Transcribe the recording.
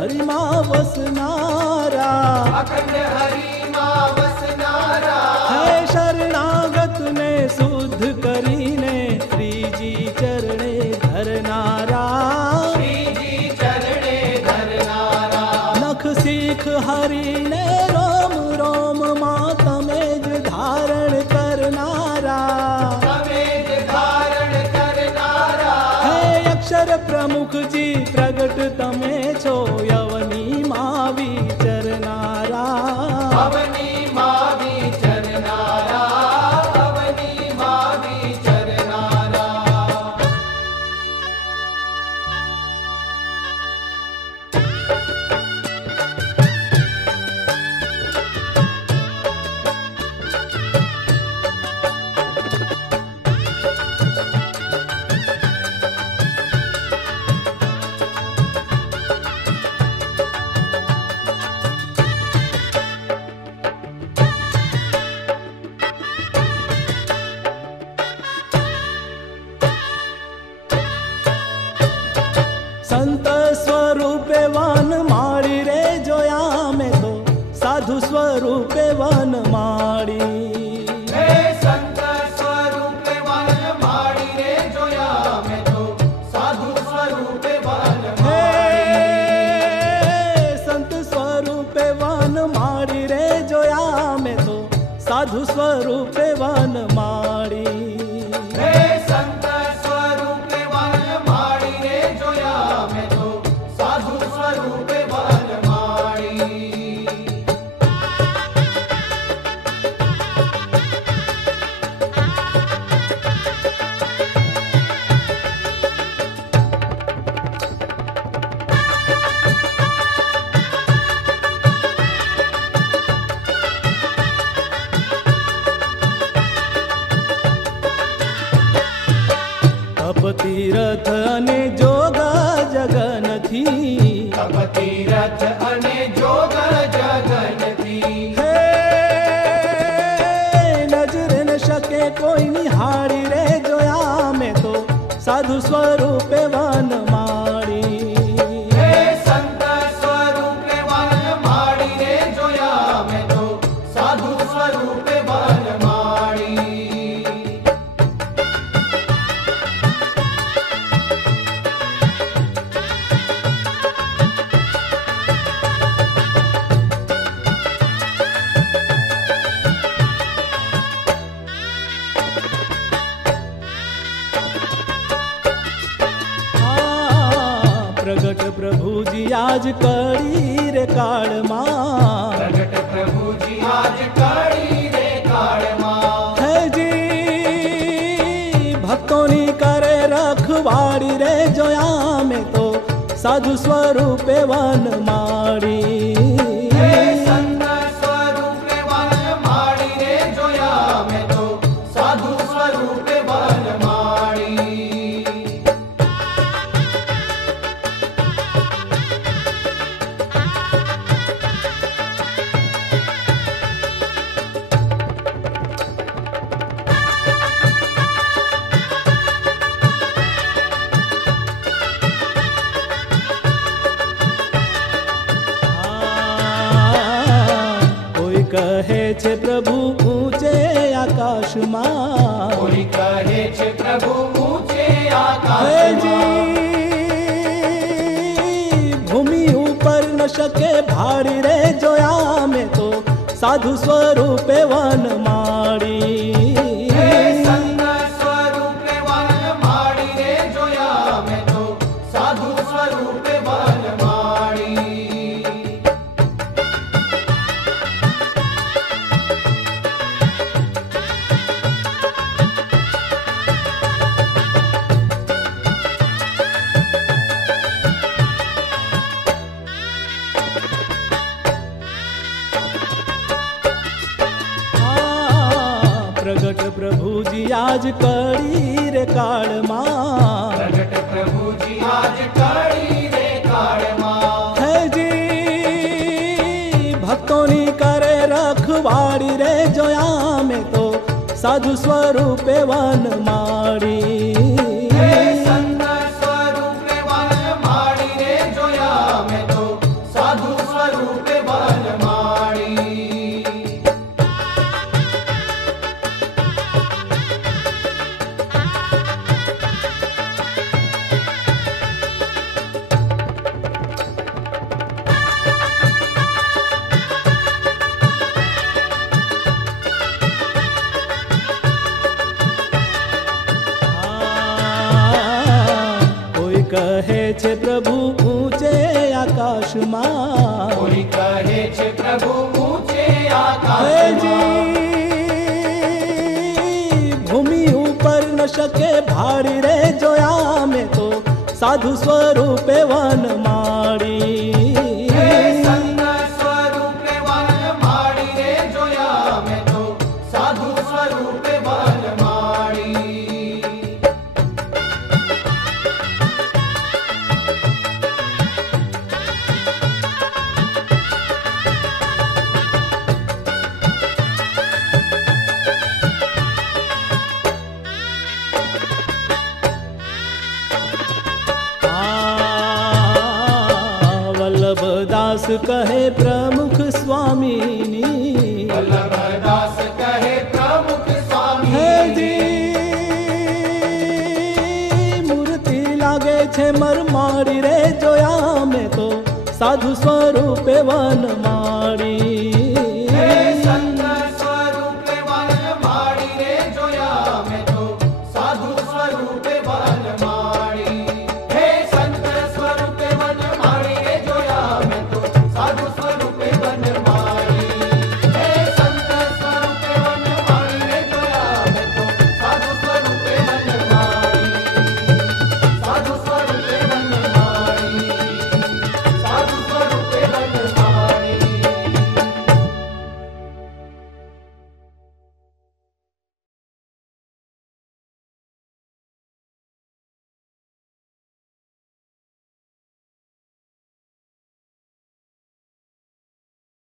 હરિમાં વસનારા, અખંડ હરિમાં વસનારા, હે શરણાગતને શુદ્ધ કરીને શ્રીજી ચરણે ધરનારા, શ્રીજી ચરણે ધરનારા, નખ શીખ હરીને રોમ રોમમાં તમે જ ધારણ કરનારા, તમે જ ધારણ કરનારા, હે અક્ષર પ્રમુખજી પ્રગટ તમે છો યવનીમાં વિચરનારા, અવનીમાં વિચરનારા, અવનીમાં વિચરનારા. સંત સ્વરૂપે વન માળી રે જોયા મેં તો સાધુ સ્વરૂપે વન માળી, હે સંત સ્વરૂપે વન માળી રે જોયા મેં તો સાધુ સ્વરૂપે વન હે માળી. સંત સ્વરૂપે વન માળી રે જોયા મેં તો સાધુ સ્વરૂપે વન માળી, હે સંત સ્વરૂપે વન માળી રે જોયા મેં તો સાધુ સ્વરૂપે વન માળી. તપ તીરથ અને જોગ જગનથી, તપ તીરથ અને જોગ જગનથી, હે નજરે ન શકે કોઈ નિહાળી રે જોયા મેં તો સાધુ સ્વરૂપે વન માળી, હે સંત સ્વરૂપે વન માળી રે જોયા મેં તો સાધુ સ્વરૂપે વન માળી. પ્રગટ પ્રભુજી આજ કળી રે કાળમાં, પ્રગટ પ્રભુજી આજ કળી રે કાળમાં, હેજી ભક્તોની કરે રખવાડી રે જોયા મેં તો સાધુ સ્વરૂપે વન માળી, હે સંત સ્વરૂપે વન માળી રે જોયા મેં તો સાધુ સ્વરૂપે વન માળી. કોઈ કહે છે પ્રભુ ઊંચે આકાશમાં, કોઈ કહે છે પ્રભુ ઊંચે આકાશમાં, હેજી ભૂમિ ઉપર ન શકે ભાળી રે જોયા મેં તો સાધુ સ્વરૂપે વન માળી, હે સંત સ્વરૂપે વન માળી રે જોયા મેં તો સાધુ સ્વરૂપે વન માળી. પ્રગટ પ્રભુજી આજ કળી રે કાળમાં, પ્રગટ પ્રભુજી આજ કળી રે કાળમાં, હેજી ભક્તોની કરે રખવાડી રે જોયા મેં તો સાધુ સ્વરૂપે વન માળી, હે સંત સ્વરૂપે વન માળી રે જોયા મેં તો છે પ્રભુ ઊંચે આકાશમાં. કોઈ કહે છે પ્રભુ ઊંચે હે આકાશમાં. જી ભૂમિ ઉપર ન શકે ભાળી રે જોયા મેં તો સાધુ સ્વરૂપે વનમાળી. હે સંત સ્વરૂપે વનમાળી રે જોયા મેં તો સાધુ સ્વરૂપે વનમાળી. વલ્લભદાસ કહે પ્રમુખ સ્વામીની. વલ્લભદાસ કહે પ્રમુખ હે સ્વામી. જી મૂર્તિ લાગે છે મરમારી રે જોયા મેં તો સાધુ સ્વરૂપે વનમાળી. હે સંત સ્વરૂપે વનમાળી રે જોયા મેં તો સાધુ સ્વરૂપે વનમાળી.